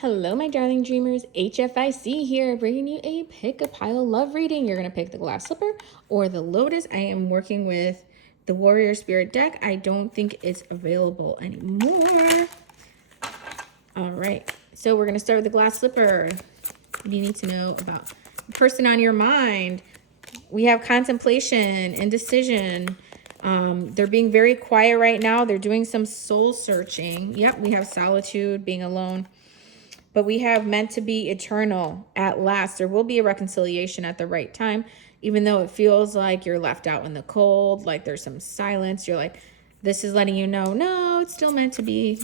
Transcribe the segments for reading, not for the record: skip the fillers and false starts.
Hello, my darling dreamers. HFIC here, bringing you a pick a pile love reading. You're going to pick the glass slipper or the lotus. I am working with the warrior spirit deck. I don't think it's available anymore. All right, so we're going to start with the glass slipper. What do you need to know about the person on your mind? We have contemplation, indecision. They're being very quiet right now. They're doing some soul searching. Yep, we have solitude, being alone. But we have meant to be eternal at last. There will be a reconciliation at the right time, even though it feels like you're left out in the cold, like there's some silence. You're like, this is letting you know, no, it's still meant to be.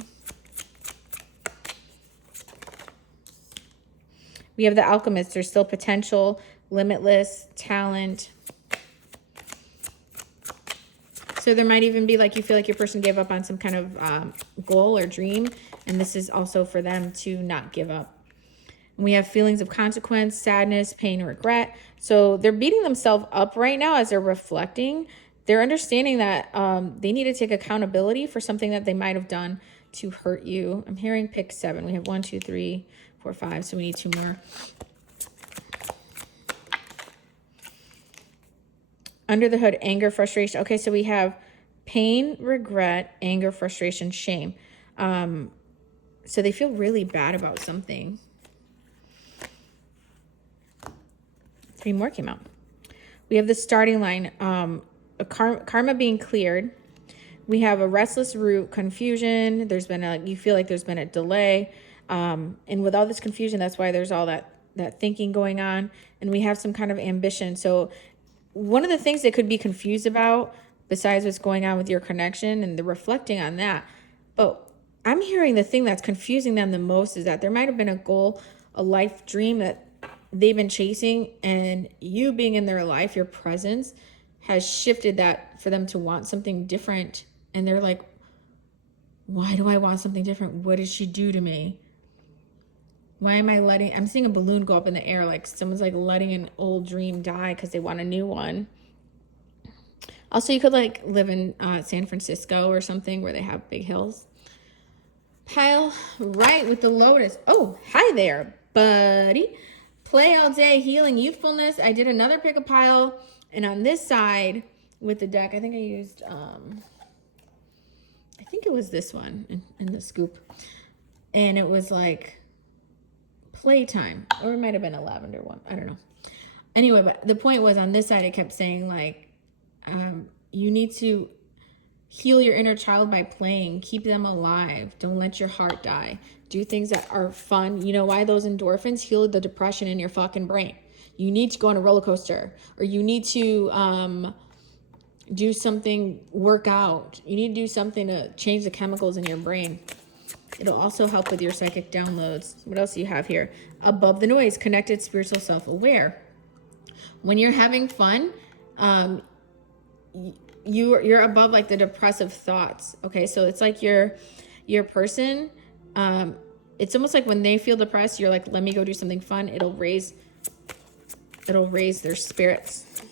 We have the alchemist. There's still potential, limitless talent. So there might even be like you feel like your person gave up on some kind of goal or dream. And this is also for them to not give up. And we have feelings of consequence, sadness, pain, regret. So they're beating themselves up right now as they're reflecting. They're understanding that they need to take accountability for something that they might have done to hurt you. I'm hearing pick 7. We have 1, 2, 3, 4, 5. So we need 2 more. Under the hood, anger, frustration. Okay, so we have pain, regret, anger, frustration, shame. So they feel really bad about something. 3 more came out. We have the starting line, karma being cleared. We have a restless root, confusion. There's been you feel like there's been a delay. And with all this confusion, that's why there's all that thinking going on. And we have some kind of ambition. So one of the things they could be confused about, besides what's going on with your connection and the reflecting on that, but I'm hearing the thing that's confusing them the most is that there might have been a goal, a life dream that they've been chasing, and you being in their life, your presence has shifted that for them to want something different. And they're like, why do I want something different? What did she do to me? Why am I I'm seeing a balloon go up in the air, like someone's like letting an old dream die because they want a new one. Also, you could like live in San Francisco or something where they have big hills. Pile right with the lotus. Oh, hi there, buddy. Play all day, healing, youthfulness. I did another pick a pile. And on this side with the deck, I think I used, I think it was this one in the scoop. And it was like playtime, or it might have been a lavender one. I don't know. Anyway, but the point was on this side, it kept saying like, you need to heal your inner child by playing. Keep them alive. Don't let your heart die. Do things that are fun. You know why? Those endorphins heal the depression in your fucking brain. You need to go on a roller coaster, or you need to do something, work out. You need to do something to change the chemicals in your brain. It'll also help with your psychic downloads. What else do you have here? Above the noise, connected, spiritual, self-aware. When you're having fun, you're above like the depressive thoughts. Okay, so it's like your person, it's almost like when they feel depressed, you're like, let me go do something fun. It'll raise their spirits.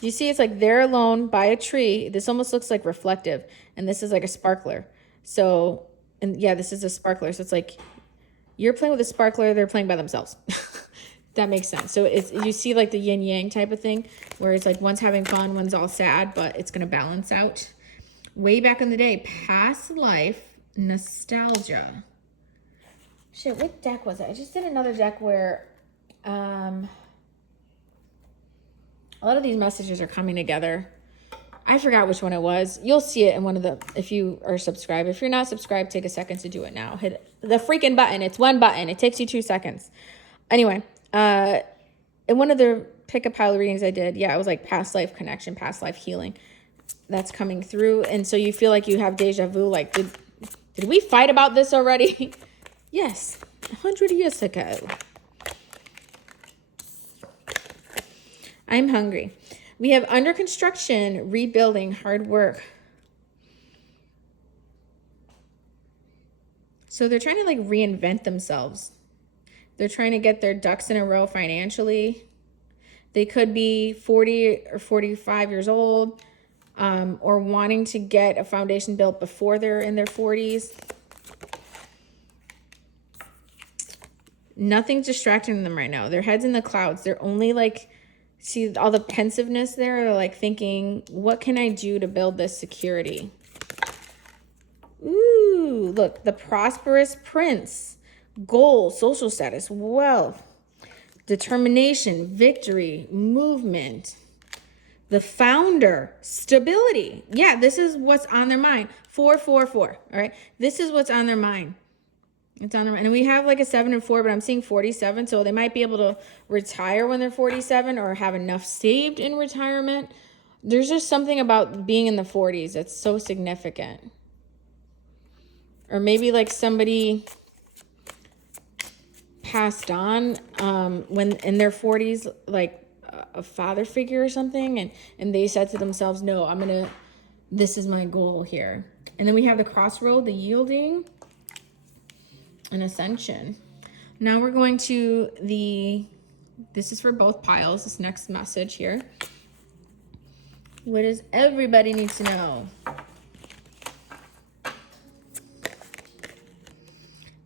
You see, it's like they're alone by a tree. This almost looks like reflective, and this is like a sparkler. So, and yeah, this is a sparkler. So it's like you're playing with a sparkler, they're playing by themselves. That makes sense. So it's, you see like the yin yang type of thing, where it's like one's having fun, one's all sad, but it's going to balance out. Way back in the day, past life, nostalgia. Shit, what deck was it? I just did another deck where a lot of these messages are coming together. I forgot which one it was. You'll see it in one of the, if you are subscribed. If you're not subscribed, take a second to do it now. Hit the freaking button. It's one button. It takes you 2 seconds. Anyway, in one of the pick a pile readings I did, yeah, it was like past life connection, past life healing. That's coming through. And so you feel like you have deja vu. Like, did we fight about this already? Yes, 100 years ago. I'm hungry. We have under construction, rebuilding, hard work. So they're trying to like reinvent themselves. They're trying to get their ducks in a row financially. They could be 40 or 45 years old, or wanting to get a foundation built before they're in their 40s. Nothing's distracting them right now. Their head's in the clouds. They're only like, see all the pensiveness there? They're like thinking, what can I do to build this security? Ooh, look, the prosperous prince. Goal, social status, wealth, determination, victory, movement. The founder, stability. Yeah, this is what's on their mind. 444. All right. This is what's on their mind. It's on their mind. And we have like a 7 and 4, but I'm seeing 47. So they might be able to retire when they're 47 or have enough saved in retirement. There's just something about being in the 40s that's so significant. Or maybe like somebody passed on when in their 40s, like a father figure or something, and they said to themselves, no, this is my goal here. And then we have the crossroad, the yielding, and ascension. Now we're going to this is for both piles, this next message here. What does everybody need to know?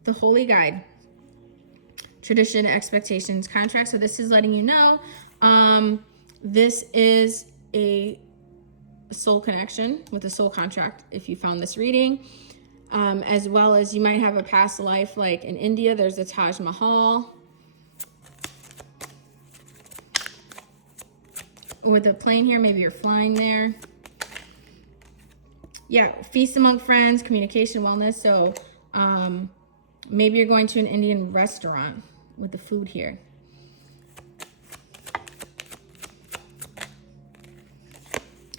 The Holy Guide. Tradition, expectations, contract. So this is letting you know this is a soul connection with a soul contract if you found this reading, as well as you might have a past life, like in India there's the Taj Mahal with a plane here, maybe you're flying there. Yeah, feast among friends, communication, wellness. So maybe you're going to an Indian restaurant with the food here.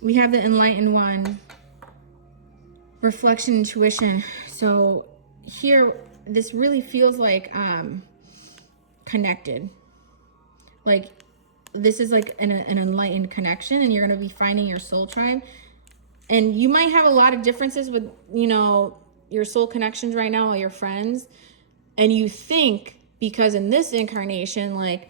We have the enlightened one, reflection, intuition. So here, this really feels like connected. Like this is like an enlightened connection, and you're going to be finding your soul tribe. And you might have a lot of differences with, your soul connections right now, all your friends. And you think, because in this incarnation, like,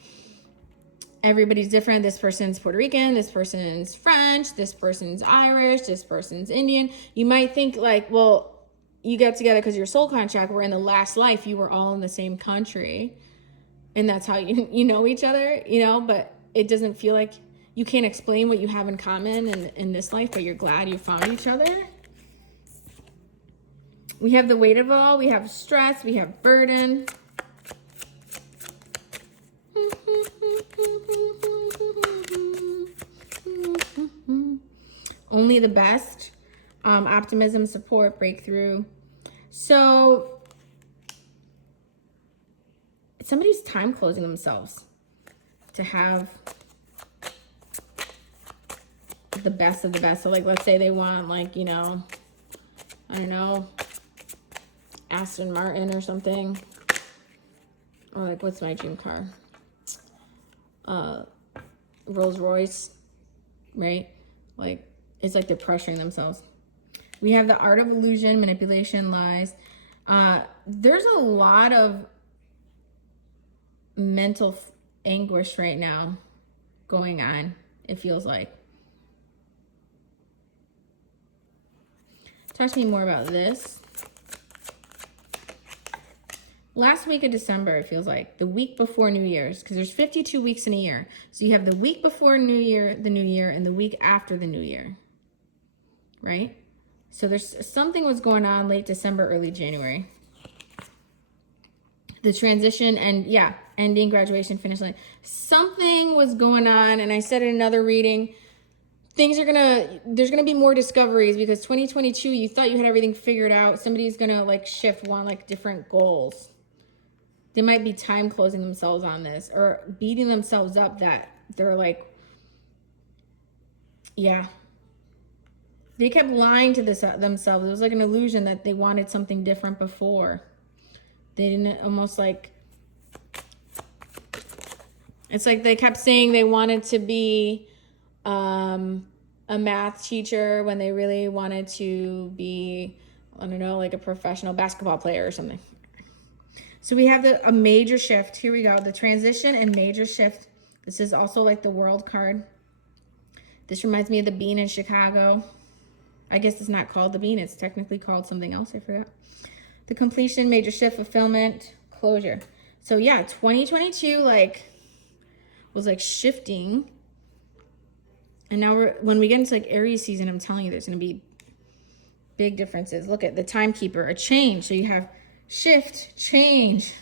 everybody's different. This person's Puerto Rican, this person's French, this person's Irish, this person's Indian. You might think like, well, you got together because your soul contract, where in the last life you were all in the same country. And that's how you know each other, but it doesn't feel like you can't explain what you have in common in this life, but you're glad you found each other. We have the weight of it all. We have stress. We have burden. Only the best. Optimism, support, breakthrough. So somebody's time closing themselves to have the best of the best. So like, let's say they want like, I don't know, Aston Martin or something. Or like, what's my dream car? Rolls Royce, right? Like, it's like they're pressuring themselves. We have the art of illusion, manipulation, lies. There's a lot of mental anguish right now going on, it feels like. Talk to me more about this. Last week of December, it feels like the week before New Year's, because there's 52 weeks in a year. So you have the week before New Year, the New Year, and the week after the New Year, right? So there's something was going on late December, early January. The transition and ending, graduation, finish line. Something was going on, and I said in another reading, there's gonna be more discoveries, because 2022, you thought you had everything figured out. Somebody's gonna like shift, want like different goals. They might be time closing themselves on this, or beating themselves up that they're like, they kept lying to themselves. It was like an illusion that they wanted something different before. They didn't, almost like, it's like they kept saying they wanted to be a math teacher when they really wanted to be, I don't know, like a professional basketball player or something. So we have a major shift. Here we go. The transition and major shift. This is also like the world card. This reminds me of the bean in Chicago. I guess it's not called the bean. It's technically called something else. I forgot. The completion, major shift, fulfillment, closure. So yeah, 2022 like was like shifting. And now when we get into like Aries season, I'm telling you, there's going to be big differences. Look at the timekeeper, a change. So you have shift, change,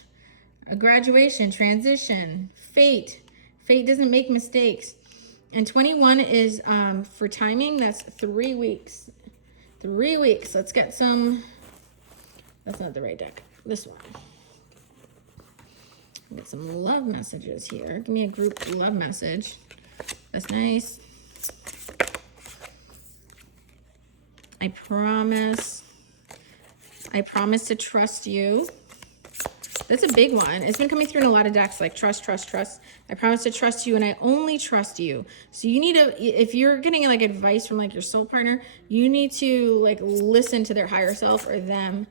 a graduation, transition, fate. Fate doesn't make mistakes. And 21 is for timing, that's 3 weeks. 3 weeks. Let's get some, that's not the right deck. This one. Get some love messages here. Give me a group love message. That's nice. I promise to trust you. That's a big one. It's been coming through in a lot of decks, like trust, trust, trust. I promise to trust you, and I only trust you. So you need to, if you're getting like advice from like your soul partner, you need to like listen to their higher self or them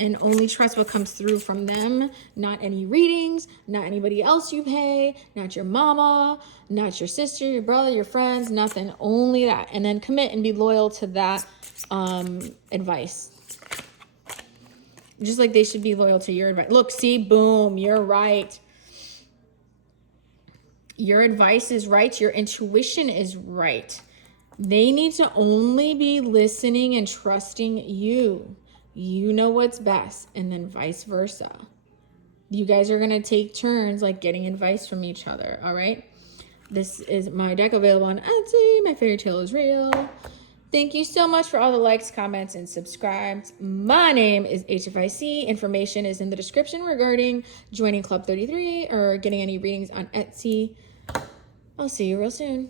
and only trust what comes through from them, not any readings, not anybody else you pay, not your mama, not your sister, your brother, your friends, nothing, only that. And then commit and be loyal to that advice. Just like they should be loyal to your advice. Look, see, boom, you're right. Your advice is right. Your intuition is right. They need to only be listening and trusting you. You know what's best, and then vice versa. You guys are going to take turns like getting advice from each other, all right? This is my deck available on Etsy. My fairy tale is real. Thank you so much for all the likes, comments, and subscribes. My name is HFIC. Information is in the description regarding joining Club 33 or getting any readings on Etsy. I'll see you real soon.